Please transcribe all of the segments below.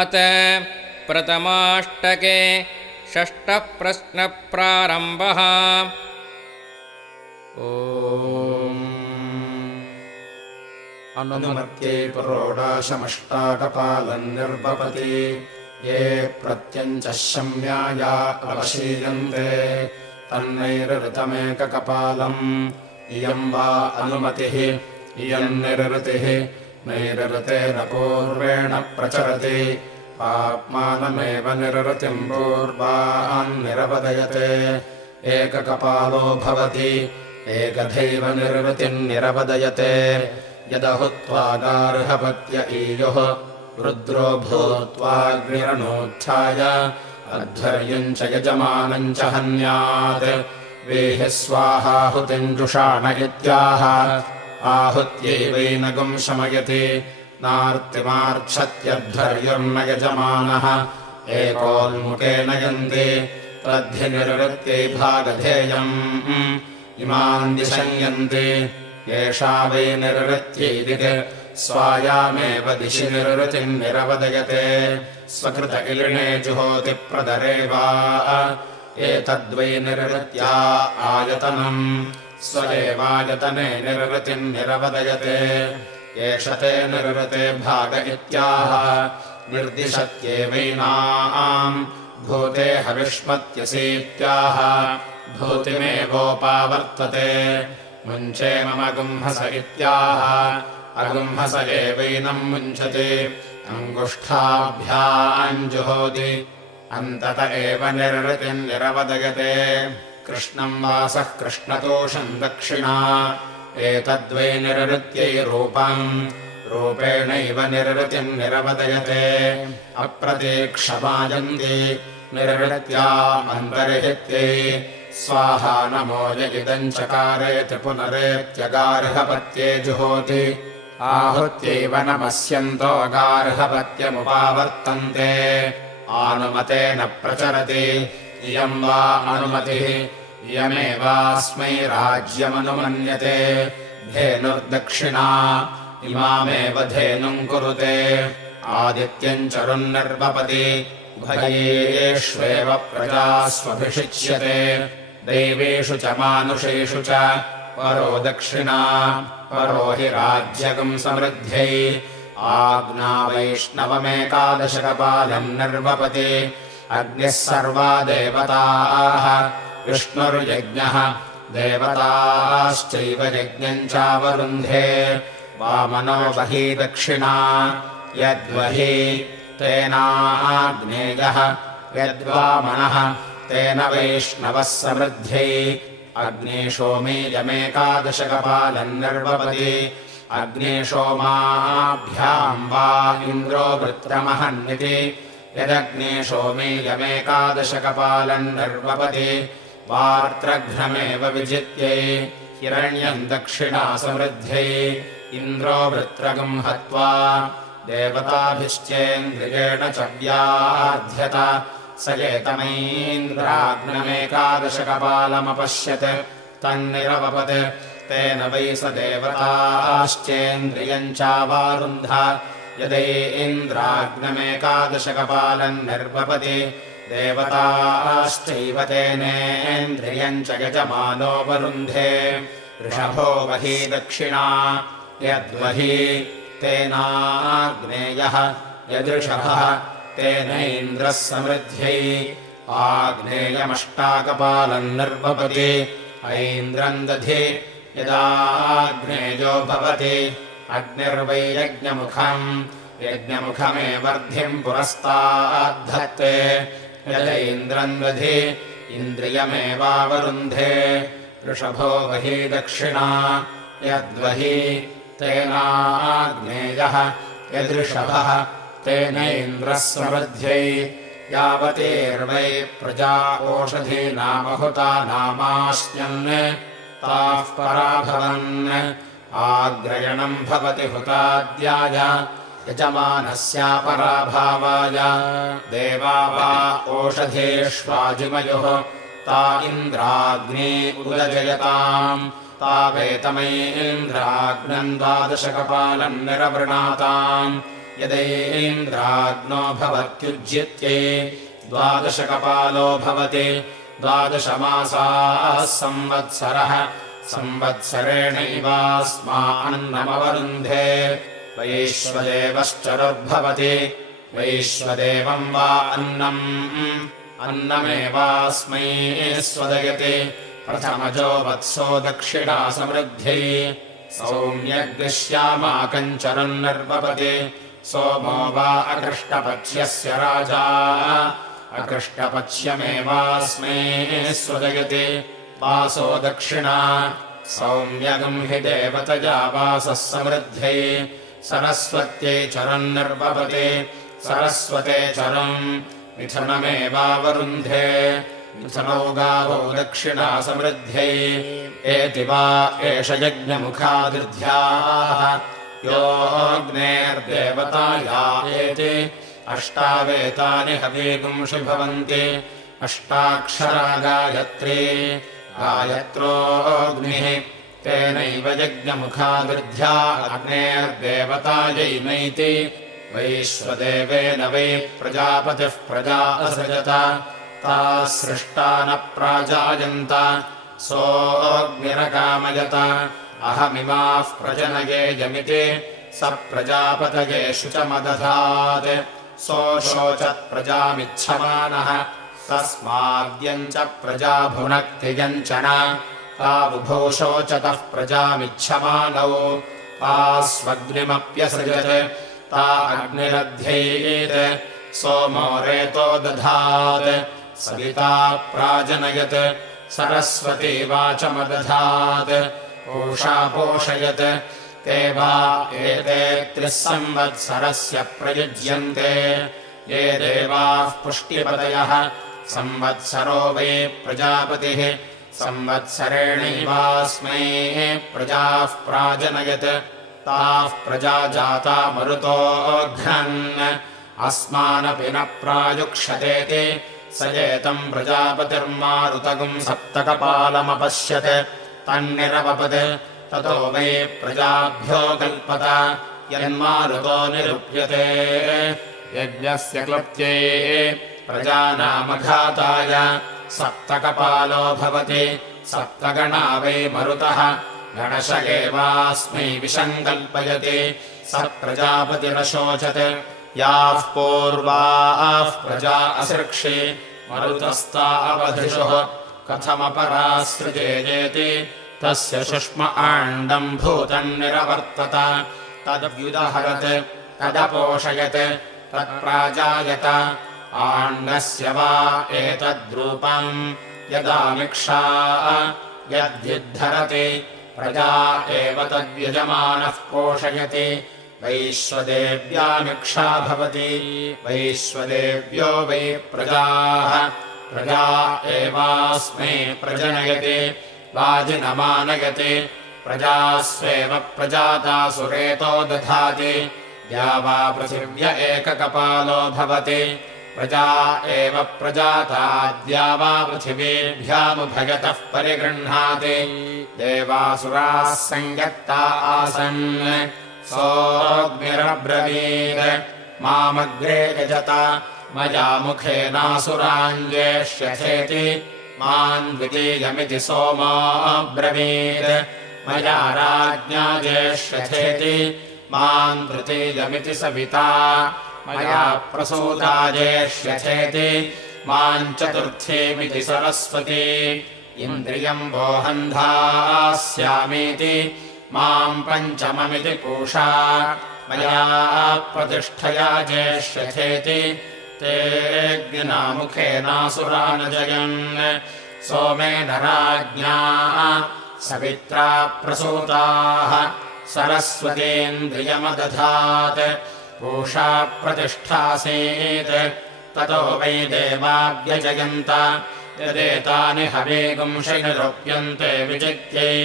अत प्रथमाष्टके षष्ठः प्रश्नप्रारम्भः। अनुमत्यै पुरोडाशमष्टाकपालम् निर्वपति ये प्रत्यञ्चः शम्याया अवशीयन्ते तन्नैरृतमेककपालम् इयम् वा अनुमतिः इयम् निरृतिः नैरृतेन पूर्वेण प्रचरति पाप्मानमेव निरृतिम् पूर्वान् निरवदयते एककपालो भवति एकथैव निरृतिम् निरवदयते यदहुत्वा गार्हपत्य ईयुः रुद्रो भूत्वाग्निरनोत्थाय अध्वर्यम् च यजमानम् च हन्यात् वेहि स्वाहाहुतिम् जुषाण इत्याह आहुत्यैवैनगुम् शमयति नार्तिमार्च्छत्यध्वर्युर्न यजमानः एकोन्मुखेन यन्ति तद्धिनिर्वृत्यै भागधेयम् इमान् दिशन्यन्ति येषा वै निर्वृत्त्यैदिति स्वायामेव दिशि निर्वृतिम् निरवदयते स्वकृत इलिणे जुहोति प्रदरे वा एतद्वै निर्वृत्या आयतनम् स्व एवायतने निर्वृतिम् निरवदयते एष ते निर्वृते भाग इत्याह निर्दिशत्येवैनाम् भूते हविष्मत्यसीत्याह भूतिमेवोपावर्तते मुञ्चे मम गुंहस इत्याह अगुंहस एवैनम् मुञ्चति अङ्गुष्ठाभ्याम् जुहोति अन्तत एव निर्वृतिम् निरवदयते कृष्णम् वासः कृष्णतोषम् दक्षिणा एतद्वै निर्वृत्यै रूपम् रूपेणैव निर्वृतिम् निरवदयते अप्रतीक्षमायन्ति निर्वृत्या अन्तर्हित्यै स्वाहा नमो यदिदम् चकारेति पुनरेत्यगार्हपत्ये जुहोति आहुत्यैव नमस्यन्तो गार्हपत्यमुपावर्तन्ते आनुमतेन प्रचरति इयम् वा अनुमतिः इयमेवास्मै राज्यमनुमन्यते धेनुर्दक्षिणा इमामेव धेनुम् कुरुते आदित्यम् चरुन्निर्वपति उभयेष्वेव प्रजास्वभिषिच्यते दैवेषु च मानुषेषु च परो दक्षिणा परो हि राज्यगम् समृद्ध्यै आज्ञा वैष्णवमेकादशकपालम् निर्वपति अग्निः सर्वा देवताः विष्णुर्यज्ञः देवताश्चैव यज्ञम् चावरुन्धे वामनो बहि दक्षिणा यद्वहि तेनाग्नेयः यद्वामनः तेन वैष्णवः समृद्ध्यै अग्निशोमेयमेकादशकपालम् निर्वपति अग्निशोमाभ्याम् वा इन्द्रो वृत्रमहन्निति यदग्निशोमेयमेकादशकपालम् निर्वपति वार्त्रघ्नमेव विजित्यै हिरण्यम् दक्षिणा समृद्ध्यै इन्द्रो वृत्रगम् हत्वा देवताभिश्चेन्द्रियेण च व्याध्यत स एतमैन्द्राग्नमेकादशकपालमपश्यत् तन्निरवपत् तेन वै स देवताश्चेन्द्रियम् चावारुन्ध यदैन्द्राग्नमेकादशकपालम् निर्वपति देवताश्चैव तेनेन्द्रियम् च यजमानोपरुन्धे वृषभो वहि दक्षिणा यद्वहि तेनाग्नेयः यदृषभः तेनैन्द्रः समृद्ध्यै आग्नेयमष्टाकपालम् निर्वपति ऐन्द्रम् दधि यदाग्नेयो भवति अग्निर्वै यज्ञमुखम् यज्ञमुखमेवर्धिम् पुरस्ताद्धत्ते यदैन्द्रम् दधि इन्द्रियमेवावरुन्धे वृषभो वहि दक्षिणा यद्वहि तेनाग्नेयः यदृषभः तेनैन्द्रः समृद्ध्यै यावतीर्वै प्रजा ओषधीनामहुता नामाश्न्यन् ताः पराभवन् आग्रयणम् भवति हुताद्याय यजमानस्यापराभावाय देवा वा ओषधेष्वाजिमयुः ता इन्द्राग्ने उदजयताम् तावेतमैन्द्राग्नम् द्वादशकपालम् निरवृणाताम् यदैन्द्राग्नो भवत्युज्यत्ये 12 कपालो भवति 12 मासाः संवत्सरः संवत्सरेणैवास्मान्नमवरुन्धे वैश्वदेवश्चरुर्भवति वैश्वदेवम् वा अन्नमेवास्मै स्वदयति प्रथमजो वत्सो दक्षिणा समृद्ध्यै सौम्यग्श्यामाकञ्चरुन्निर्वपति सोमो वा अकृष्टपक्ष्यस्य राजा अकृष्टपक्ष्यमेवास्मै स्वदयति वासो दक्षिणा सौम्यगम् हि देवतया वासः समृद्ध्यै सरस्वत्यै चरुन्निर्वपति सरस्वते चरुम् मिथुनमेवावरुन्धे मिथुनौ गावो दक्षिणा समृद्ध्यै एति वा एष यज्ञमुखादिर्ध्याः योऽग्नेर्देवताया एति अष्टावेतानि हवीगुंषि भवन्ति अष्टाक्षरा गायत्री गायत्रोऽग्निः तेनैव यज्ञमुखादिर्ध्या अग्नेर्देवतायैनैति वैश्वदेवेन वै प्रजापतिः प्रजा असृजत ताः सृष्टा न प्राजायन्त सोऽग्निरकामयत अहमिमाः प्रजनयेयमिति स प्रजापतये शुचमदधात् सोऽशोचत् प्रजामिच्छमानः तस्माद्यम् च प्रजा भुनक्ति यञ्चन तावुभौ शोचतः प्रजामिच्छमानौ तास्वग्निमप्यसृजत् ता अग्निरध्यैत् सोमो रेतो दधात् सविता प्राजनयत् सरस्वती वाचमदधात् पूषा पोषयत् ते वा एते 3 संवत्सरस्य प्रयुज्यन्ते ये देवाः पुष्टिपतयः संवत्सरो वै प्रजापतिः संवत्सरेणैवास्मै प्रजाः प्राजनयत् ताः प्रजा जाता मरुतोऽघ्नन् अस्मानपि न प्रायुक्षतेति स एतम् प्रजापतिर्मारुतगुम् 7 कपालमपश्यत् तन्निरवपत् ततो वै प्रजाभ्यो कल्पत यन्मारुतो निरुप्यते यज्ञस्य क्लृप्त्यै प्रजानामघाताय 7 कपालो भवति 7 गणा वै मरुतः गणश एवास्मै विषम् कल्पयति स प्रजापतिरशोचत् याः पूर्वाः प्रजा असृक्षि मरुतस्ता अवधिषुः कथमपरासृजेयेति तस्य शुष्म आण्डम् भूतम् निरवर्तत तद्व्युदहरत् तदपोषयत् तत्प्राजायत आण्डस्य वा एतद्रूपम् यदामिक्षा यद्युद्धरति प्रजा एव तद्यजमानः पोषयति वैश्वदेव्यामिक्षा भवति वैश्वदेव्यो वै प्रजाः प्रजा एवास्मै प्रजनयति वाजिनमानयति प्रजास्वेव प्रजातासुरेतो दधाति या वा पृथिव्य 1 कपालो भवति प्रजा एव प्रजाताद्या वा पृथिवीभ्यामुभयतः परिगृह्णाति देवासुराः संयत्ता आसन् सोऽग्निरब्रवीत् मामग्रे यजत मया मुखेनासुराञ्जेष्यथेति माम् द्वितीयमिति सोमोऽब्रवीत् मया राज्ञा जेष्यथेति माम् तृतीयमिति सविता मया प्रसूता जेष्यथेति माम् चतुर्थीमिति सरस्वती इन्द्रियम् वोहन्धास्यामीति माम् पञ्चममिति पूषा मया प्रतिष्ठया जेष्यथेति तेऽग्निना मुखेनासुरानजयन् सोमेन राज्ञा सवित्रा प्रसूताः सरस्वतीन्द्रियमदधात् पूषा प्रतिष्ठासीत् ततो वै देवा व्यजयन्त यदेतानि हवीगुंषि निरूप्यन्ते विजित्यै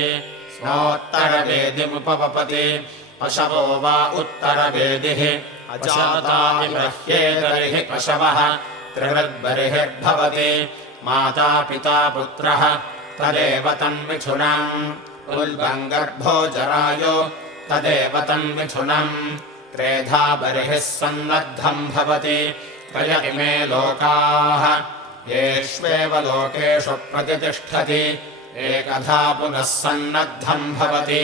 स्मोत्तरवेदिमुपवपति पशवो वा उत्तरवेदिः अजातानि ब्रह्येतरिः पशवः त्रिवद्बर्हिर्भवति माता पिता पुत्रः तदेव तन्मिथुनम् उल्बम् गर्भो जरायो तदेव तन्मिथुनम् त्रेधा बर्हिः सन्नद्धम् भवति त्रय इमे लोकाः येष्वेव लोकेषु प्रतितिष्ठति एकधा पुनः सन्नद्धम् भवति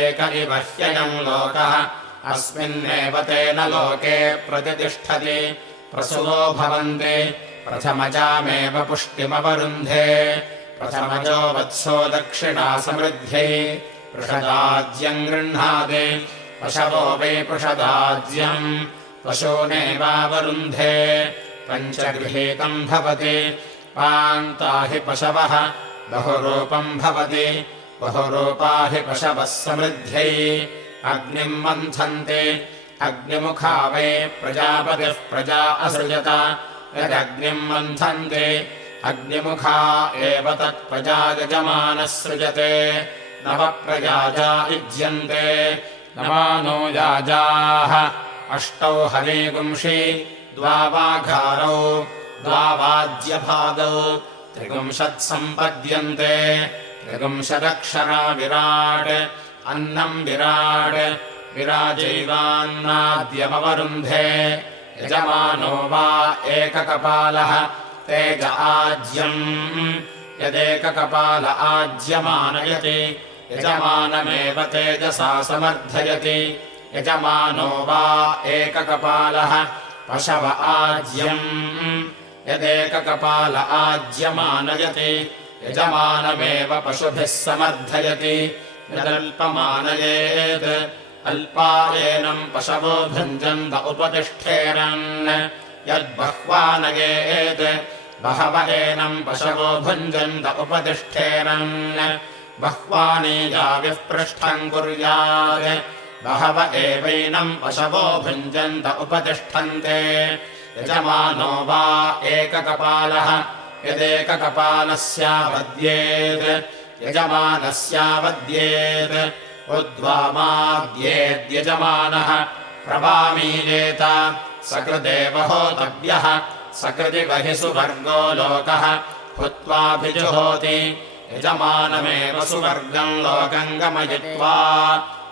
एक इव ह्ययम् लोकः अस्मिन्नेव तेन लोके प्रतितिष्ठति प्रसुवो भवन्ति प्रथमजामेव पुष्टिमवरुन्धे प्रथमजो वत्सो दक्षिणा समृद्ध्यै पृषदाज्यम् गृह्णाति पशवो वै पृषदाज्यम् पशूनेवावरुन्धे पञ्चगृहीतम् भवति पान्ता हि पशवः बहुरूपम् भवति बहुरूपा हि पशवः समृद्ध्यै अग्निम् मन्थन्ति अग्निमुखा वै प्रजापतिः प्रजा असृजत यदग्निम् मन्थन्ति अग्निमुखा एव तत्प्रजा यजमानः सृजते नवप्रयाजा युज्यन्ते नवानो याजाः अष्टौ हवीगुंषि द्वावाघारौ द्वावाज्यभागौ त्रिगुंशत्सम्पद्यन्ते त्रिगुंशदक्षरा विराट् अन्नम् विराट् विराजैवान्नाद्यमवरुन्धे यजमानो वा एककपालः तेज आज्यम् यदेककपाल आज्यमानयति यजमानमेव तेजसा समर्थयति यजमानो वा एककपालः पशव आज्यम् यदेककपाल आज्यमानयति यजमानमेव पशुभिः समर्थयति यदल्पमानयेत् अल्पायेनम् पशवो भुञ्जन्त उपतिष्ठेरन् यद्बह्वानयेत् बहवयेनम् पशवो भुञ्जन्त उपतिष्ठेरन् बह्वानीयाविः पृष्ठम् कुर्यात् बहव एवैनम् पशवो भुञ्जन्त उपतिष्ठन्ते यजमानो वा एककपालः यदेककपालस्यावद्येत् यजमानस्यावद्येत् उद्वामाद्येद्यजमानः प्रवामीयेत सकृदेव होतव्यः सकृति बहि सुवर्गो लोकः हुत्वाभिजुहोति यजमानमेव सुवर्गम् लोकम् गमयित्वा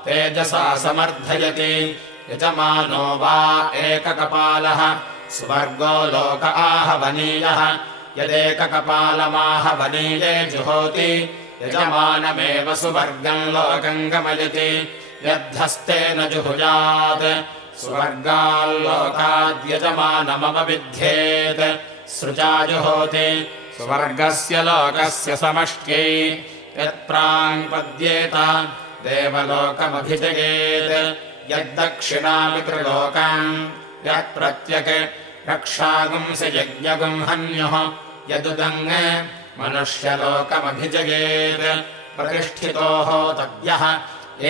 तेजसा समर्थयति यजमानो वा एककपालः सुवर्गो लोक आहवनीयः यदेककपालमाहवनीये जुहोति यजमानमेव सुवर्गम् लोकम् गमयति यद्धस्तेन जुहुयात् सुवर्गाल्लोकाद्यजमानमवविध्येत् सृजा जुहोति सुवर्गस्य लोकस्य समष्ट्यै यत्प्राङ्पद्येत देवलोकमभिजयेत् यद्दक्षिणामित्रलोकम् यत्प्रत्यक् रक्षागुंसि यज्ञगुंहन्युः यदुदङ् मनुष्यलोकमभिजयेत् प्रतिष्ठितो होतव्यः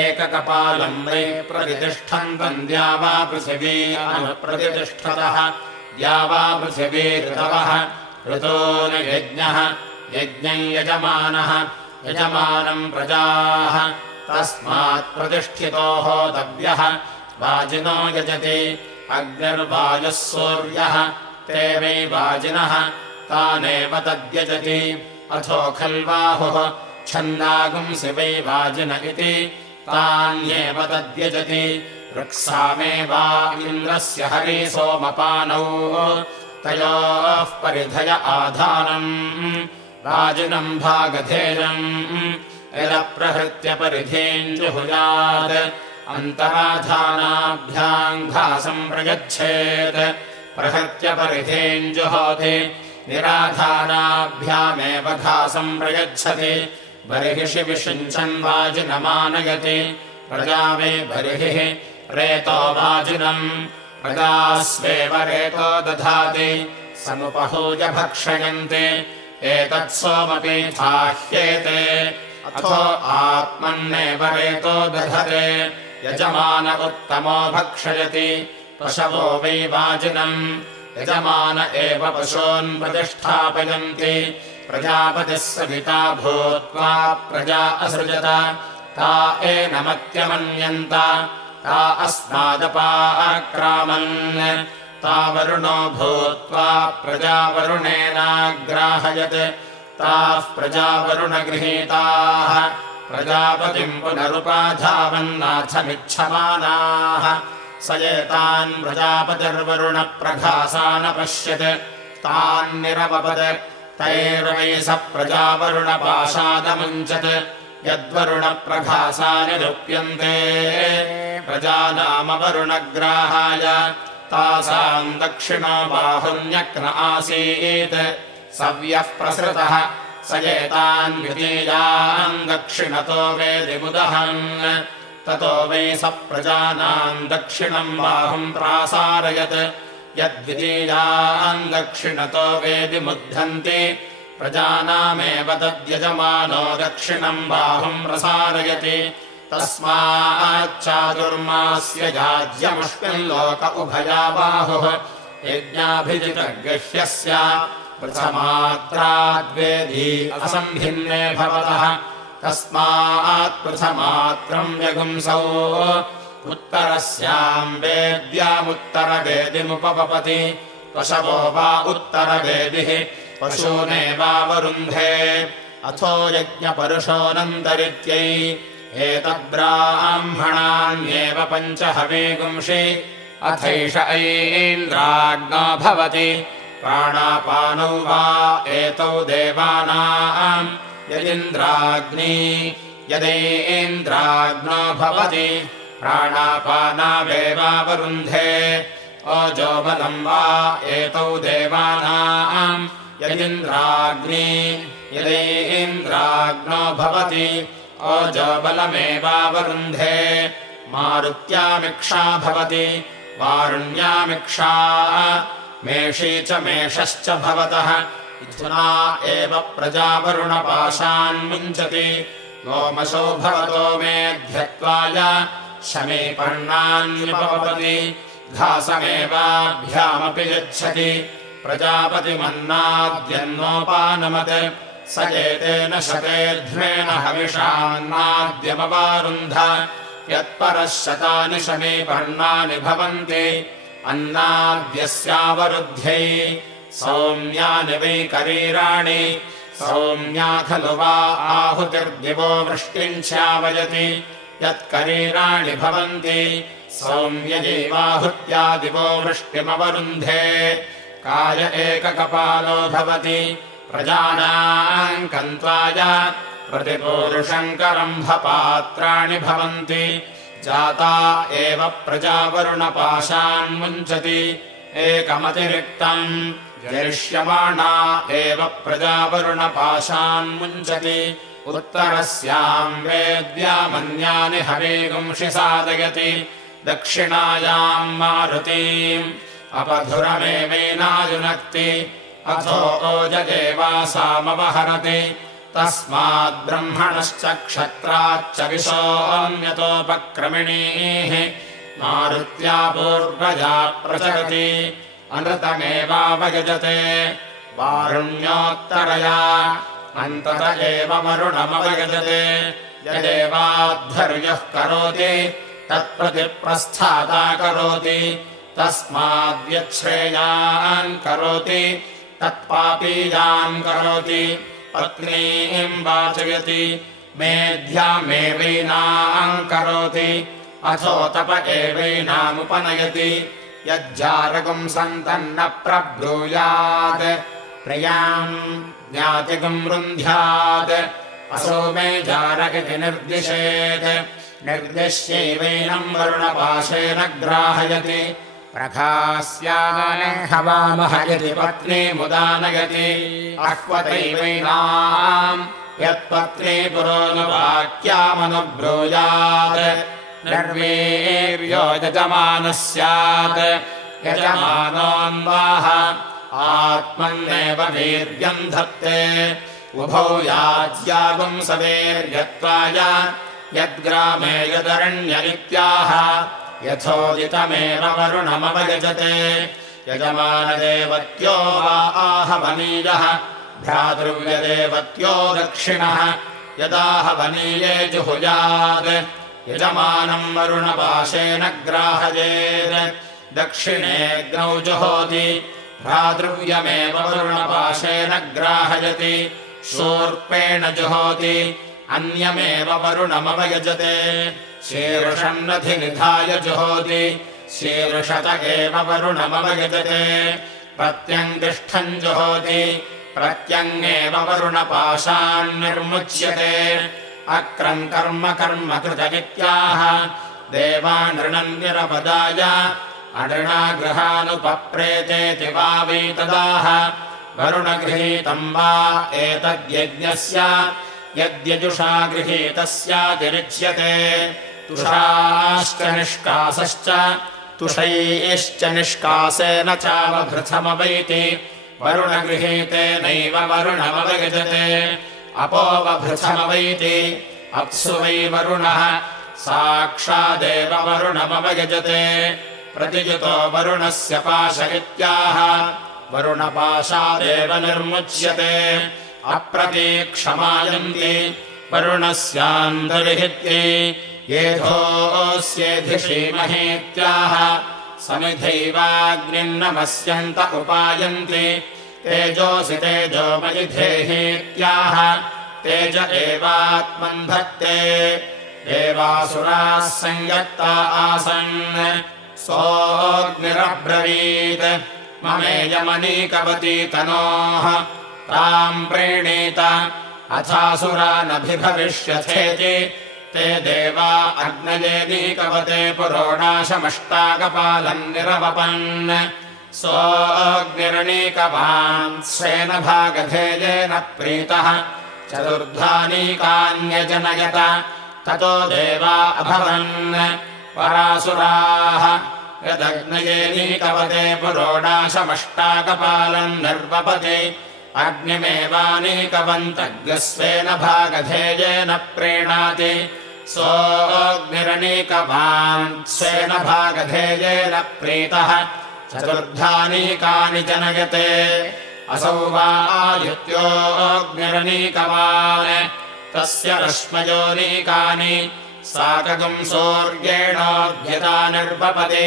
एककपालम् वै प्रतितिष्ठन्तम् द्यावा पृथिवी अनुप्रतिष्ठतः द्यावा पृथिवी ऋतवः ऋतो न यज्ञः यज्ञम् यजमानः यजमानम् प्रजाः तस्मात् प्रतिष्ठितो होतव्यः वाजिनो यजति अग्निर्वायुः सूर्यः ते वै वाजिनः तानेव तद्यजति अथो खल्वाहुः छन्दागुंसि वै वाजिन इति तान्येव तद्यजति वृक्सामेवा इन्द्रस्य हरिसोमपानौ तयोः परिधय आधानम् वाजिनम् भागधेयम् यदप्रहृत्य परिधीम् जुहुयात् अन्तराधानाभ्याम् घासम् प्रयच्छेत् प्रहृत्य परिधीम् जुहोति निराधानाभ्यामेव घासम् प्रयच्छति बर्हिषि विषिञ्चन् वाजिनमानयति प्रजा वै बर्हिः रेतो वाजिनम् प्रजास्वेव रेतो दधाति समुपहूय भक्षयन्ति एतत्सोमपीठाह्येते अथो आत्मन्नेव रेतो दधते यजमान उत्तमो भक्षयति पशवो वै वाजिनम् यजमान एव पशून् प्रतिष्ठापयन्ति प्रजापतिः सविता भूत्वा प्रजा असृजत ता एनमत्यमन्यन्त ता अस्मादपाक्रामन् ता वरुणो भूत्वा प्रजावरुणेनाग्राहयत् ताः प्रजावरुणगृहीताः प्रजापतिम् पुनरुपाधावन्नाथमिच्छमानाः स एतान् प्रजापतिर्वरुणप्रघासानपश्यत् तान्निरवपत् तैर्वै स प्रजावरुणपाशादमुञ्चत् यद्वरुणप्रघासानि रुप्यन्ते प्रजानामवरुणग्राहाय तासाम् दक्षिणो बाहुन्यक्न आसीत् सव्यः प्रसृतः स एतान् द्वितीयान् दक्षिणतो वेदिमुदहन् ततो वै स प्रजानाम् दक्षिणम् बाहुम् प्रासारयत् यद्वितीयान् दक्षिणतो वेदिमुद्धन्ति प्रजानामेव तद्यजमानो दक्षिणम् बाहुम् प्रसारयति तस्माच्चातुर्मास्य याज्यमुष्मिल्लोक उभया बाहुः यज्ञाभिजितगह्यस्य प्रथमात्राद्वेदी असम्भिन्ने भवतः तस्मात् प्रथमात्रम् व्यगुंसौ उत्तरस्याम् वेद्यामुत्तरवेदिमुपपपति पशवो वा उत्तरवेदिः पशूनेवावरुन्धे अथो यज्ञपरुषोऽनन्तरित्यै एतद्ब्राह्मणान्येव पञ्चहवीगुंषि अथैष ऐन्द्राग्नो भवति प्राणापानौ वा एतौ देवानाम् यदेन्द्राग्नो भवति प्राणापानावेवावरुन्धे ओजोबलम् वा एतौ देवानाम् यदेन्द्राग्नो भवति ओजोबलमेवावरुन्धे मारुत्यामिक्षा भवति वारुण्यामिक्षा मेषी च मेषश्च भवतः इथुना एव प्रजावरुणपाशान् मुञ्चति गोमशो भवतो मेध्यत्वाय शमीपर्णान्युपपपति घासमेवाभ्यामपि यच्छति प्रजापतिमन्नाद्यन्नोपानमत् स एतेन शतेध्वेन हविषान्नाद्यमवारुन्ध यत्परः शतानि शमीपर्णानि भवन्ति अन्नाद्यस्यावरुध्यै सौम्यानि वै करीराणि सौम्या खलु वा आहुतिर्दिवो वृष्टिम् च्यावयति यत्करीराणि भवन्ति सौम्यैवाहुत्या दिवो वृष्टिमवरुन्धे काय एककपालो भवति प्रजानाम् कन्त्वाय प्रतिपूरुषम् करम्भपात्राणि भवन्ति जाता एव प्रजावरुणपाशान् मुञ्चति एकमतिरिक्तम् जरिष्यमाणा एव प्रजावरुणपाशान् मुञ्चति उत्तरस्याम् वेद्यामन्यानि हवीगुंषि सादयति दक्षिणायाम् मारुतीम् अपधुरमेवैनायुनक्ति अथो ओजदेवासामवहरति तस्माद्ब्रह्मणश्च क्षत्राच्च विशोऽन्यतोपक्रमिणीः मारुत्या पूर्वजा प्रचरति अनृतमेवावयजते वारुण्योत्तरया अन्तत एव वरुणमवयजते यदेवाध्वर्यः करोति तत्प्रतिप्रस्थाता करोति तस्माद्यच्छ्रेयान् करोति तत्पापीयान् करोति पत्नीम् वाचयति मेध्यामेवैनाम् करोति अथो तप एवैनामुपनयति यज्जारकम् सन्तन्न प्रब्रूयात् प्रियाम् ज्ञातिकम् रुन्ध्यात् असौ मे जारक इति निर्दिशेत् निर्दिश्यैवैनम् वरुणपाशेन ग्राहयति प्रघास्यान् हवामहयति पत्नीमुदानयति अह्वतैवैनाम् यत्पत्नी पुरोनुवाक्यामनुब्रूयात् निर्वीर्यो यजमानः स्यात् यजमानोऽन्वाह आत्मन्नेव वीर्यम् धत्ते उभौ याज्यागुम् सवीर्यत्वाय यद्ग्रामे यदरण्य इत्याह यथोदितमेव वरुणमवयजते यजमानदेवत्यो वा आहवनीयः भ्रातृव्यदेवत्यो दक्षिणः यदाहवनीये जुहुयात् यजमानम् वरुणपाशेन ग्राहयेत् दक्षिणेऽग्नौ जुहोति भ्रातृव्यमेव वरुणपाशेन ग्राहयति शूर्पेण जुहोति अन्यमेव वरुणमवयजते शीर्षन्नधिनिधाय जुहोति शीर्षत एव वरुणमवयजते प्रत्यङ्तिष्ठम् जुहोति प्रत्यङ्गेव वरुणपाशान्निर्मुच्यते अक्रम् कर्म कर्म कृत इत्याह देवानृणम् निरपदाय अनृणागृहानुपप्रेतेति वा वै तदाह वरुणगृहीतम् वा एतद्यज्ञस्य यद्यजुषा गृहीतस्यातिरिच्यते तुषाश्च निष्कासश्च तुषैश्च निष्कासेन चावभृथमवैति वरुणगृहीतेनैव वरुणमवयजते अपोवभृथमवैति अप्सु वै वरुणः साक्षादेव वरुणमवयजते प्रतियुतो वरुणस्य पाश इत्याह वरुणपाशादेव निर्मुच्यते अप्रतीक्षमायन्ति वरुणस्यान्तर्हित्यै येधोऽस्येधिषीमहेत्याह समिधैवाग्निर्नमस्यन्त उपायन्ति तेजोऽसि तेजोमयि धेहीत्याह तेज एवात्मन् धत्ते देवासुराः संयत्ता आसन् सोऽग्निरब्रवीत् ममेयमनीकवती तनोः ताम् प्रीणीत अथासुरानभिभविष्यथेति ते देवा अग्नयेनीकवते पुरोणाशमष्टाकपालम् निरवपन् सोऽग्निर्णीकवान् स्वेन भागधेयेन प्रीतः चतुर्धानीकान्यजनयत ततो देवा अभवन् परासुराः यदग्नयेनीकवते पुरोणाशमष्टाकपालम् निर्वपति अग्निमेवानीकवन्तग्स्वेन भागधेयेन प्रीणाति सोऽग्निरनीकवान् स्वेन भागधेयेन प्रीतः चतुर्धानीकानि जनयते असौ वा आदित्योऽग्निरनीकवान् तस्य रश्मयोनीकानि साकगुम् सूर्येणोऽध्यता निर्वपति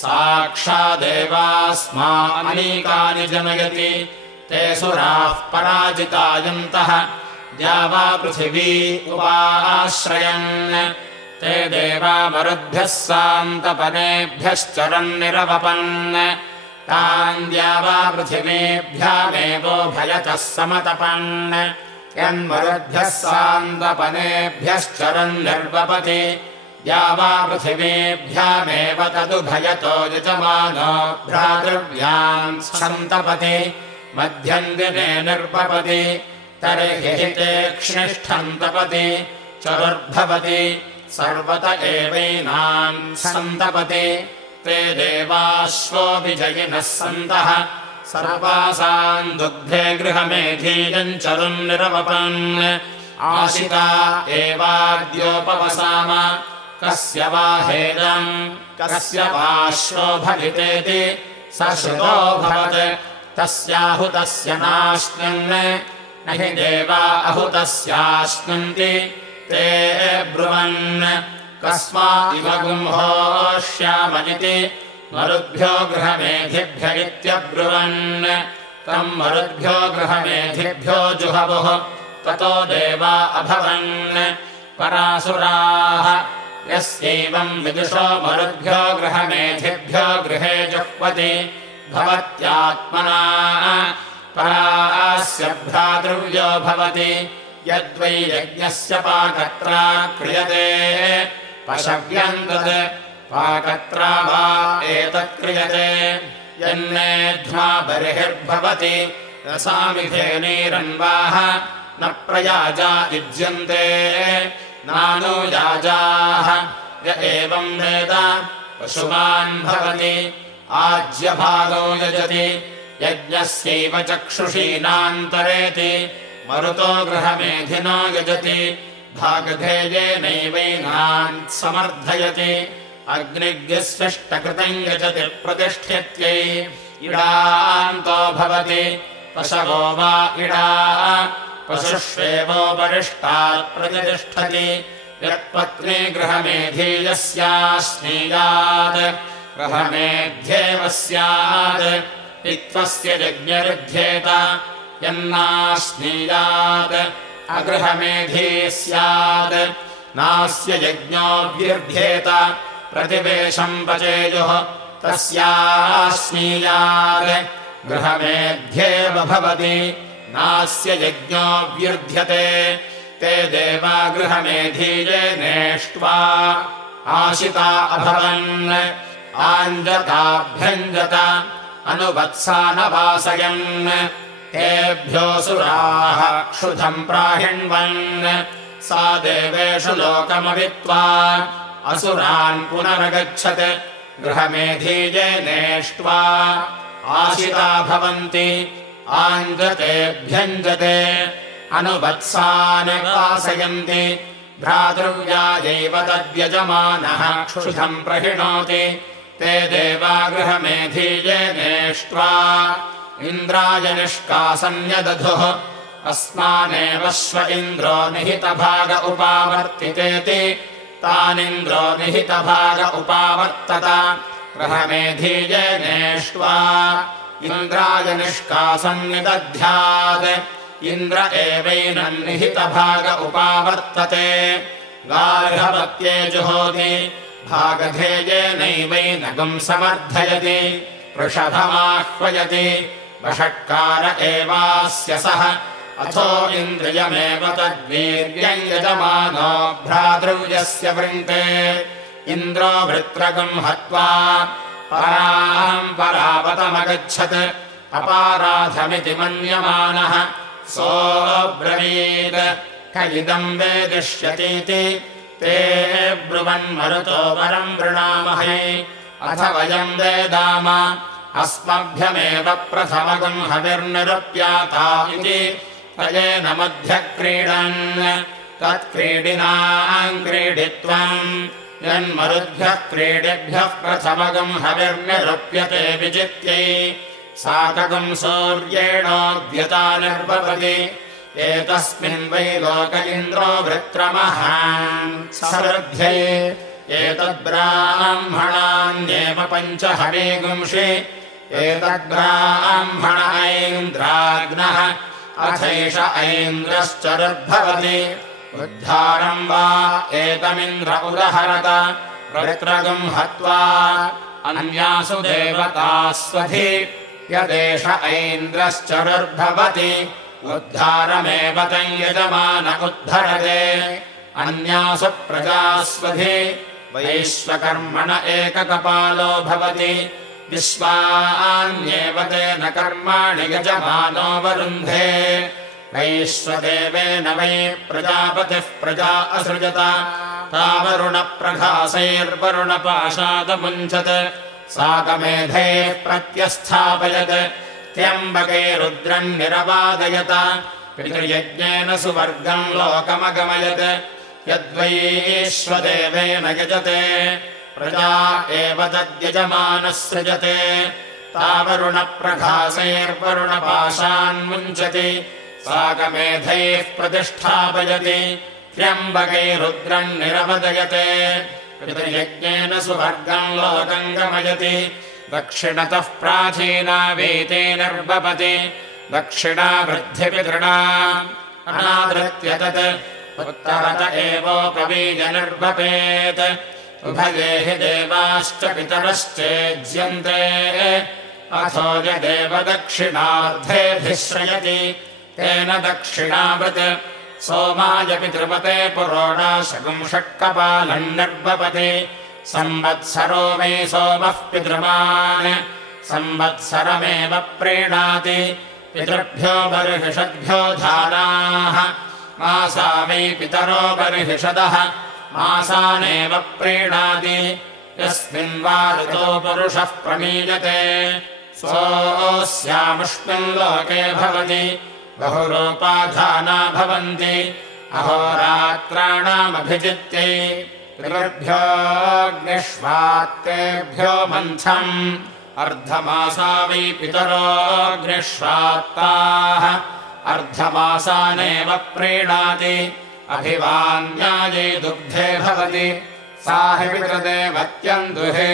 साक्षादेवास्मानीकानि जनयति ते सुराः पराजितायन्तः द्यावा पृथिवी उपाश्रयन् ते देवा मरुद्भ्यः सान्तपनेभ्यश्चरन्निरवपन् तान् द्यावा पृथिवीभ्यामेवोभयतः समतपन् यन्मरुद्भ्यः सान्तपनेभ्यश्चरन्निर्वपति द्यावा पृथिवीभ्यामेव तदुभयतो यजमानो भ्रातृव्यान् सन्तपति मध्यम् दिने निर्वपति तर्हि ते क्ष्णिष्ठम् तपति चरुर्भवति सर्वत एवैनाम् सन्तपति ते देवाश्वो विजयिनः सन्तः सर्वासाम् दुग्धे गृहमेधीयम् चरुन्निरवपन् आशिता एवाद्योपवसाम कस्य वा हेदम् कस्य वाश्वो भवितेति स श्रुतोऽभवत् तस्याहुतस्य नाश्नन् न हि देवा अहुतस्याश्नन्ति ते ब्रुवन् कस्मादिव गुम्होष्यामनिति मरुद्भ्यो गृहमेधिभ्य इत्यब्रुवन् तम् मरुद्भ्यो गृहमेधिभ्यो जुहवुः ततो देवा अभवन् परासुराः यस्यैवम् विदुषो मरुद्भ्यो गृहमेधिभ्यो गृहे जुह्वति भवत्यात्मना परास्य भ्रातृव्यो भवति यद्वै यज्ञस्य पाकत्रा क्रियते पशव्यम् तत् पाकत्रा वा एतत्क्रियते यन्नेध्वा बर्हिर्भवति रसामिधेनीरन्वाः न प्रयाजा युज्यन्ते नानुयाजाः य एवम् वेद पशुमान् भवति आज्यभागो यजति यज्ञस्यैव चक्षुषीनान्तरेति मरुतो गृहमेधिनो यजति भागधेयेनैवैनान् समर्थयति अग्निज्ञस्विष्टकृतम् यजति प्रतिष्ठ्यत्यै इडान्तो भवति पशवो वा इडा पशुष्वेवोपरिष्टात् प्रतिष्ठति यत्पत्नी गृहमेधीयस्याश्नीयात् गृहमेध्येव स्यात् इत्वस्य यज्ञरुध्येत यन्नाश्नीयात् अगृहमेधी स्यात् नास्य यज्ञोऽभ्युध्येत प्रतिवेशम् पचेयुः तस्यास्मीयात् गृहमेध्येव भवति नास्य यज्ञो व्युध्यते ते देवा गृहमेधीये नेष्ट्वा आशिता अभवन् आञ्जताभ्यञ्जत अनुवत्सानवासयन् तेभ्योऽसुराः क्षुधम् प्राहिण्वन् सा देवेषु लोकमवित्वा असुरान् पुनरगच्छत् गृहमेधीये नेष्ट्वा आशिता भवन्ति आञ्जतेभ्यञ्जते अनुवत्सान् वासयन्ति भ्रातृव्यायैव तद्यजमानः क्षुधम् प्रहिणोति ते देवा गृहमेधीये नेष्ट्वा इन्द्राय निष्कासन्यदधुः अस्मानेव श्व इन्द्रो निहितभाग उपावर्तितेति तानिन्द्रो निहितभाग उपावर्तत गृहमेधीये नेष्ट्वा इन्द्राय निष्कासन्निदध्यात् इन्द्र एवैनन्निहितभाग उपावर्तते गार्हपत्ये जुहोति भागधेयेनैवैनगम् समर्थयति वृषभमाह्वयति वषट्कार एवास्य सः अथो इन्द्रियमेव तद्वीर्यम् यजमानो भ्रातृव्यस्य वृङ्क्ते इन्द्रो वृत्रगम् हत्वा पराम् परावतमगच्छत् अपाराधमिति मन्यमानः सोऽब्रवीत् क इदम् वेदिष्यतीति ते ब्रुवन्मरुतो वरम् वृणामहे अथ वयम् वेदाम अस्मभ्यमेव प्रथमगम् हविर्निरुप्याता इति तयेन मध्यक्रीडन् तत्क्रीडिनाम् क्रीडित्वम् यन्मरुद्भ्यः क्रीडिभ्यः प्रथमगम् हविर्निरुप्यते विजित्यै साकगम् सूर्येणोद्यता निर्भवति एतस्मिन् वै लोक इन्द्रो वृत्रमहान् समृद्ध्यै एतद्ब्राह्मणान्येव पञ्च हविगुंषि एतद्ब्राह्मण ऐन्द्राग्नः अथैष ऐन्द्रश्चरुर्भवति उद्धारम् वा एतमिन्द्र उदहरत वृत्रगम् हत्वा अन्यासु देवतास्वधि यदेष ऐन्द्रश्चरुर्भवति उद्धारमेव तम् यजमान उद्धरते अन्यासु प्रजास्वधि वैश्वकर्मण एककपालो भवति विश्वान्येव तेन कर्माणि यजमानो वरुन्धे वैश्वदेवेन वै प्रजापतिः प्रजा असृजत तावरुणप्रघासैर्वरुणपाशादमुञ्चत् साकमेधैः प्रत्यस्थापयत् त्र्यम्बकैरुद्रम् निरवादयत पितृयज्ञेन सुवर्गम् लोकमगमयत् यद्वैश्वदेवेन यजते प्रजा एव तद्यजमानः सृजते तावरुणप्रघासैर्वरुणपाशान्मुञ्चति साकमेधैः प्रतिष्ठापयति त्र्यम्बकैरुद्रम् निरवदयते पितृयज्ञेन सुवर्गम् लोकम् गमयति दक्षिणतः प्राचीना वीते निर्वपति दक्षिणा वृद्धिपितॄणाम् अनादृत्य तत् उत्तरत एवोपवीजनिर्वपेत् उभये हि देवाश्च पितरश्चेज्यन्ते अथो यदेव दक्षिणार्धेभिः श्रयति तेन दक्षिणावृत् सोमाय पितृपते पुरोडाशगुम् षट्कपालम् निर्वपति संवत्सरो वै सोमः पितृमान् संवत्सरमेव प्रीणाति पितृभ्यो बर्हिषद्भ्यो धानाः मासा वै पितरो बर्हिषदः मासानेव प्रीणाति यस्मिन् वा ऋतो पुरुषः प्रमीयते सोऽस्यामुष्मिन् लोके भवति बहुरूपाधाना भवन्ति अहोरात्राणामभिजित्यै पितृभ्योऽग्निष्वात्तेभ्यो मन्थम् अर्धमासा वै पितरोऽग्निष्वात्ताः अर्धमासानेव प्रीणाति अभिवान्यायै दुग्धे भवति सा हि पितृदेवत्यम् दुहे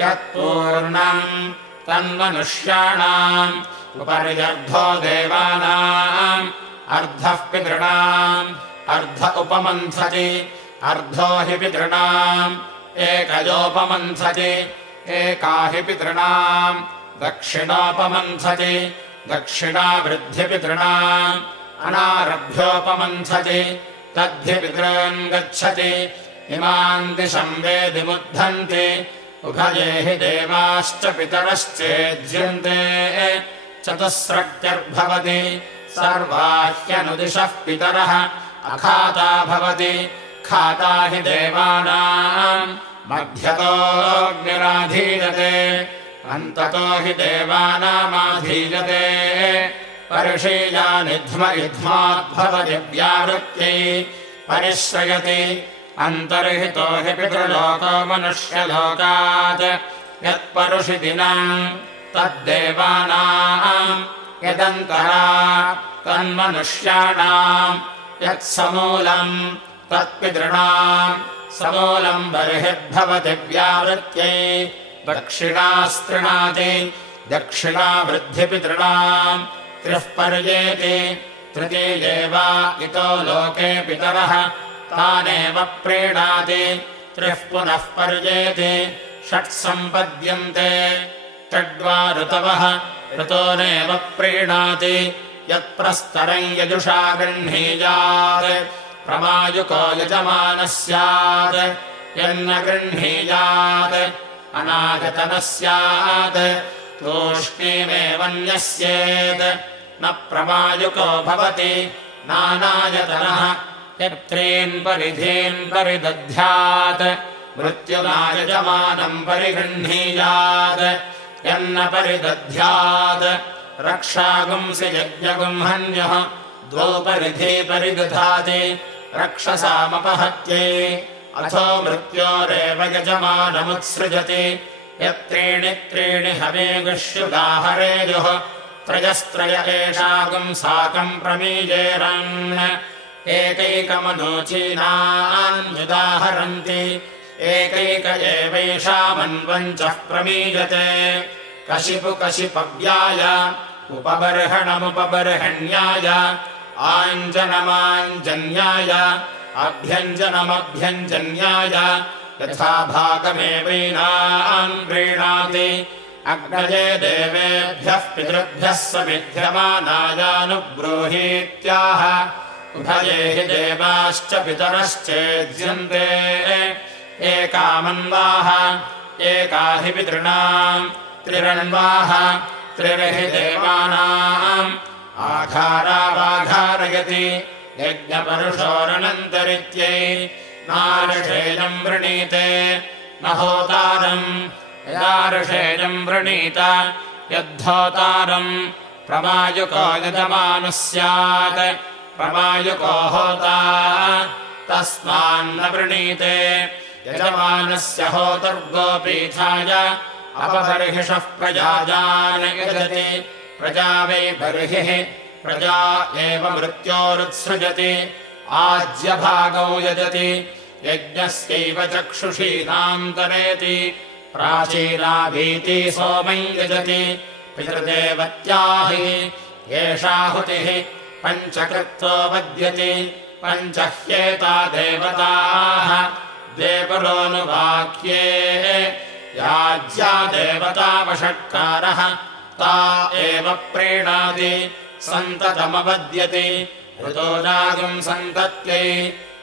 यत्पूर्णम् तन्मनुष्याणाम् उपर्यर्धो देवानाम् अर्धः पितॄणाम् अर्ध उपमन्थति अर्धो हि पितॄणाम् एकयोपमन्थति एका हि पितॄणाम् दक्षिणोपमन्थति दक्षिणा वृद्धिपितॄणाम् अनारभ्योपमन्थति तद्धि पितॄन् गच्छति इमान् दिशम् वेदिमुद्धन्ति उभये हि देवाश्च पितरश्चेज्यन्ते चतुस्रक्तिर्भवति सर्वाह्यनुदिशः पितरः अखाता भवति खाता हि देवानाम् मध्यतोऽग्निराधीयते अन्ततो हि देवानामाधीयते परिशीयानिध्म इध्माद्भवति व्यावृत्यै परिश्रयति अन्तर्हितो हि पितृलोको मनुष्यलोकात् यत्परुषिदिनम् तद्देवानाम् यदन्तरा तन्मनुष्याणाम् यत्समूलम् तत्पितॄणाम् समूलम् बर्हिर्भवति व्यावृत्यै दक्षिणास्तृणाति दक्षिणा वृद्धिपितॄणाम् त्रिः पर्येति तृतीये वा इतो लोके पितरः तानेव प्रीणाति त्रिः पुनः पर्येति षट् सम्पद्यन्ते षड्वा ऋतवः ऋतोनेव प्रीणाति यत्प्रस्तरम् यजुषा गृह्णीयात् प्रमायुको यजमानः स्यात् यन्न गृह्णीयात् अनागतनः स्यात् तूष्णीमेव न्यस्येत् न प्रमायुको भवति नानायतनः यत्रीन् परिधीन् परिदध्यात् मृत्युनायजमानम् परिगृह्णीयात् यन्न परिदध्यात् रक्षागुंसि यज्ञगुंहन्यः द्वौ परिधी परिदधाति रक्षसामपहत्यै अथो मृत्योरेव यजमानमुत्सृजति यत्रीणि त्रीणि हवेगुष्युदाहरेयुः त्रयस्त्रय एषागुंसाकम् प्रमीयेरन् एकैकमनोचीनान्युदाहरन्ति एकैक एवैषामन्वञ्चः प्रमीयते कशिपु कशिपव्याय उपबर्हणमुपबर्हण्याय आञ्जनमाञ्जन्याय अभ्यञ्जनमभ्यञ्जन्याय यथा भागमेवैनान् प्रीणाति अग्नये देवेभ्यः पितृभ्यः समिध्यमानायानुब्रूहीत्याह उभये हि देवाश्च पितरश्चेज्यन्ते एकामन्वाह एका हि पितॄणाम् त्रिरण्वाह त्रिर्हि देवानाम् आघारावाघारयति यज्ञपरुषोरनन्तरित्यै नार्षेयम् वृणीते न होतारम् यदार्षेयम् वृणीत यद्धोतारम् प्रमायुको यजमानः स्यात् प्रमायुको होता तस्मान्न वृणीते यजमानस्य होतर्गोपीठाय अपबर्हिषः प्रजाजान् यजति प्रजा वै बर्हिः प्रजा एव मृत्योरुत्सृजति आज्यभागौ यजति यज्ञस्यैव चक्षुषीनान्तरेति प्राचीना भीति सोमम् यजति पितृदेवत्याहि एषाहुतिः पञ्चकृत्वो वद्यति पञ्चह्येता देवताः द्वेपरोऽनुवाक्ये याज्या देवतावषट्कारः ता एव प्रीणाति सन्ततमवद्यति ऋतोरागम् सन्तत्यै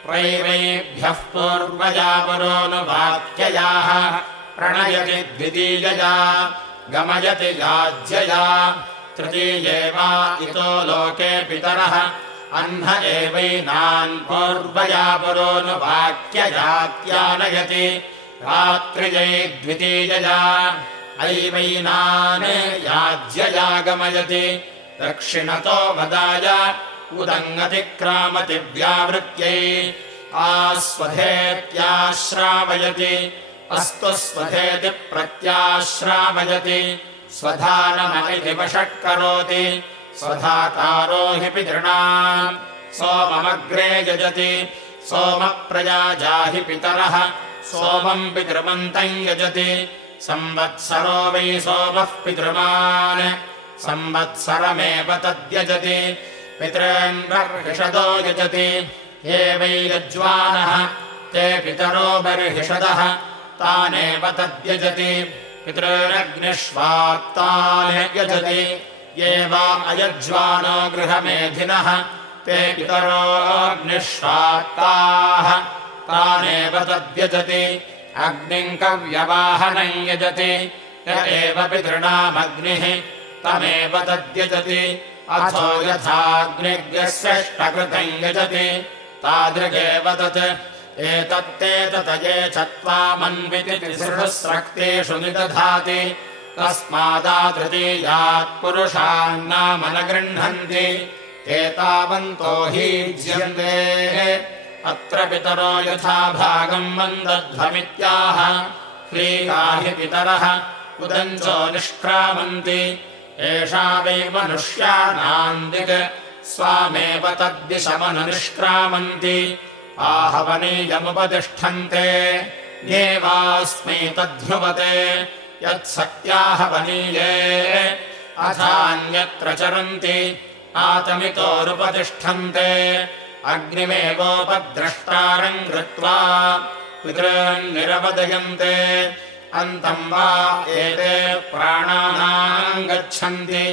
प्रैवैभ्यः पूर्वया परोऽनुवाक्ययाः प्रणयति द्वितीयया गमयति याज्यया तृतीये वा इतो लोके पितरः अह्न एवैनान् पूर्वया परोऽनुवाक्ययात्यानयति रात्रियै द्वितीयया ऐवैनान् याज्यया गमयति दक्षिणतो वदाय उदङ्गतिक्रामति व्यावृत्यै आस्वधेत्याश्रावयति अस्तु स्वधेति प्रत्याश्रावयति स्वधानमनिति वषट्करोति स्वधाकारो हि पितॄणाम् सोममग्रे यजति सोमप्रयाजाहि पितरः सोमम् पितृमन्तम् यजति संवत्सरो वै सोमः पितृमान् संवत्सरमेव तद्यजति पितॄन् बर्हिषदो यजति ये वै यज्वानः ते पितरो बर्हिषदः तानेव तद्यजति पितॄनग्निष्वात्तान् यजति ये वा अयज्वानो गृहमेधिनः ते पितरोऽग्निष्वात्ताः तानेव तद्यजति अग्निम् कव्यवाहनं यजति य एव पितॄणामग्निः तमेव तद्यजति अथो यथाग्निर्यस्यष्टकृतं यजति तादृगेव तत् एतत्ते ततये चत्वामन्विति तिसृस्रक्तेषु निदधाति तस्मादातृतीयात् पुरुषान्नाम न गृह्णन्ति एतावन्तो हीज्यन्ते अत्र पितरो यथा भागम् मन्दध्वमित्याह ह्रीका हि पितरः उदञ्चो निष्क्रामन्ति एषा वै मनुष्याणाम् दिक् स्वामेव तद्दिशमनुनिष्क्रामन्ति आहवनीयमुपतिष्ठन्ते येवास्मै तद्ध्रुवते यत्सत्याहवनीये अथान्यत्र चरन्ति आतमितोरुपतिष्ठन्ते अग्निमेवोपद्रष्टारम् कृत्वा पितॄन् निरवदयन्ते अन्तम् वा एते प्राणानाम् गच्छन्ति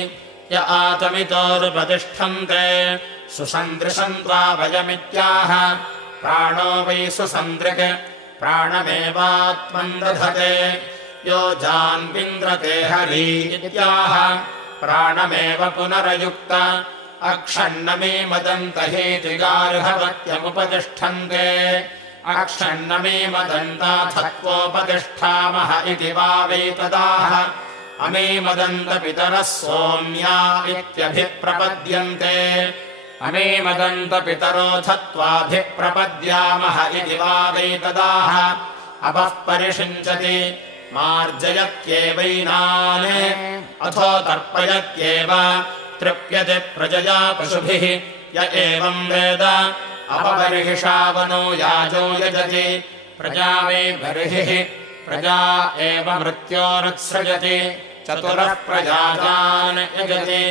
य आतमितोरुपतिष्ठन्ते सुसन्दृशन्त्वा वयमित्याह प्राणो वै सुसन्दृक् प्राणमेवात्मन् दधते यो जान्विन्द्रते हरी इत्याह प्राणमेव पुनरयुक्त अक्षण्णमीमदन्तहीति गार्हवत्यमुपतिष्ठन्ते अक्षण्णमीमदन्ताथत्वोपतिष्ठामः इति वा वैतदाह अमीमदन्तपितरः सोम्या इत्यभिप्रपद्यन्ते अमीमदन्तपितरोऽथत्वाभिप्रपद्यामः इति वा वैतदाह अपः परिषिञ्चति मार्जयत्येवैनान् अथो तर्पयत्येव तृप्यते प्रजया पशुभिः य एवम् वेद अपबर्हिषावनो याजो यजति प्रजा वै बर्हिः प्रजा एव मृत्योरुत्सृजति चतुरः प्रजातान् यजति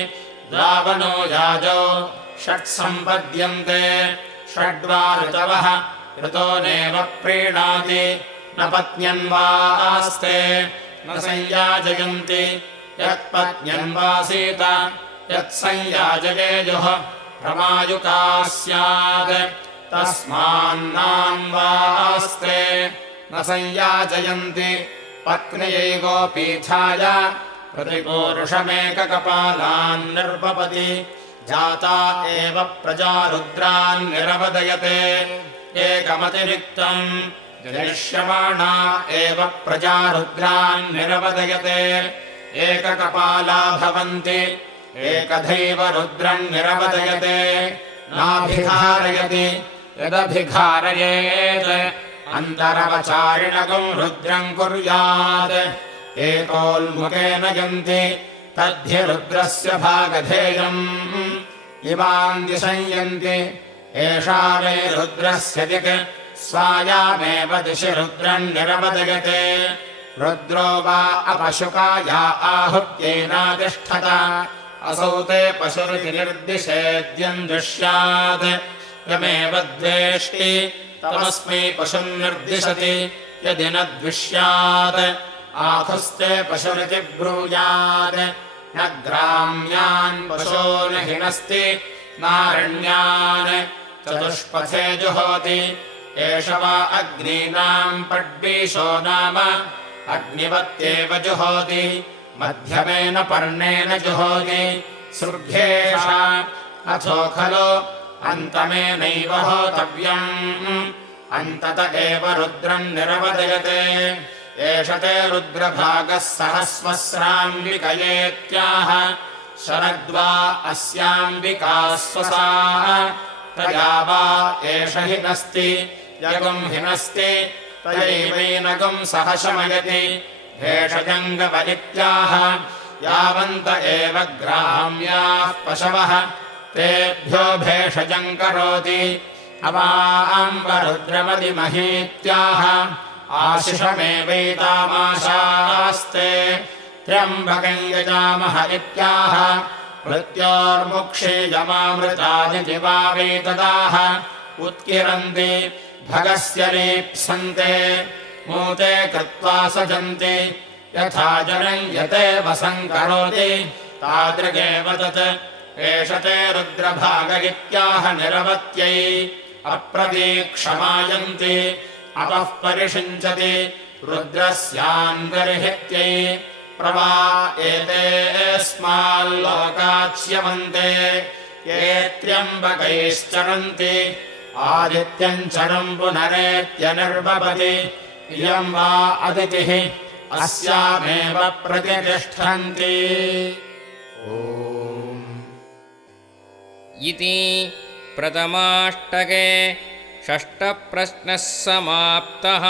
द्वावनो याजो षट्सम्पद्यन्ते षड्वा ऋतवः ऋतो नैव प्रीणाति न पत्न्यन्वास्ते न संयाजयन्ति यत्पत्न्यन्वासीत यत्संयाजयेयुः प्रमायुका स्यात् तस्मान्नान्वास्ते न संयाजयन्ति पत्न्यै गोपीठाय प्रतिपूरुषमेककपालान् निर्वपति जाता एव प्रजा रुद्रान् निरवदयते एकमतिरिक्तम् जनिष्यमाणा एव प्रजा रुद्रान् निरवदयते एककपाला भवन्ति एकधैव रुद्रम् निरवदयते नाभिघारयति यदभिघारयेत् अन्तरवचारिणगम् रुद्रम् कुर्यात् एकोल्मुखेन यन्ति तद्धि रुद्रस्य भागधेयम् इमाम् दिशयन्ति एषा वै रुद्रस्य दिक् स्वायामेव दिशि रुद्रम् निरवदयते रुद्रो वा अपशुकाया आहुत्येनातिष्ठत असौ ते पशुरिति निर्दिशेद्यम् दुष्यात् यमेव द्वेष्टि तमस्मै पशुम् निर्दिशति यदि न द्विष्यात् आहुस्ते पशुरिति ब्रूयात् न ग्राम्यान् पशून् हिनस्ति नारण्यान् चतुष्पथे जुहोति एष वा अग्नीनाम् पड्वीशो नाम अग्निवत्येव जुहोति मध्यमेन पर्णेन जुहोति सृभ्येषा अथो खलु अन्तमेनैव होतव्यम् अन्तत एव रुद्रम् निरवदयते एष ते रुद्रभागः सहस्वस्राम्बिकयेत्याह शरद्वा अस्याम्बिका स्वसा तया वा एष हिनस्ति यगुम् हिनस्ति तयैवैनगुम् सह शमयति भेषजङ्गवलित्याह यावन्त एव ग्राम्याः पशवः तेभ्यो भेषजम् करोति अवाम्बरुद्रमदिमहीत्याह आशिषमेवैतामाशास्ते त्र्यम्बकम् यजामह इत्याह मृत्योर्मुक्षीयमामृतादिति वा वैतदाह उत्किरन्ति भगस्य लीप्सन्ते मूते कृत्वा सजन्ति यथा जनयते वसङ्करोति तादृगेव तत् एष ते रुद्रभाग इत्याह निरवत्यै अप्रतीक्षमायन्ति अपः परिषिञ्चति रुद्रस्यान्गर्हित्यै प्रवा एतेऽस्माल्लोकाच्यवन्ते ये त्र्यम्बकैश्चरन्ति आदित्यम् चरम् पुनरेत्यनिर्वपति इयम् वा अदितिः अस्यामेव प्रतितिष्ठन्ति। इति प्रथमाष्टके षष्ठप्रश्नः समाप्तः।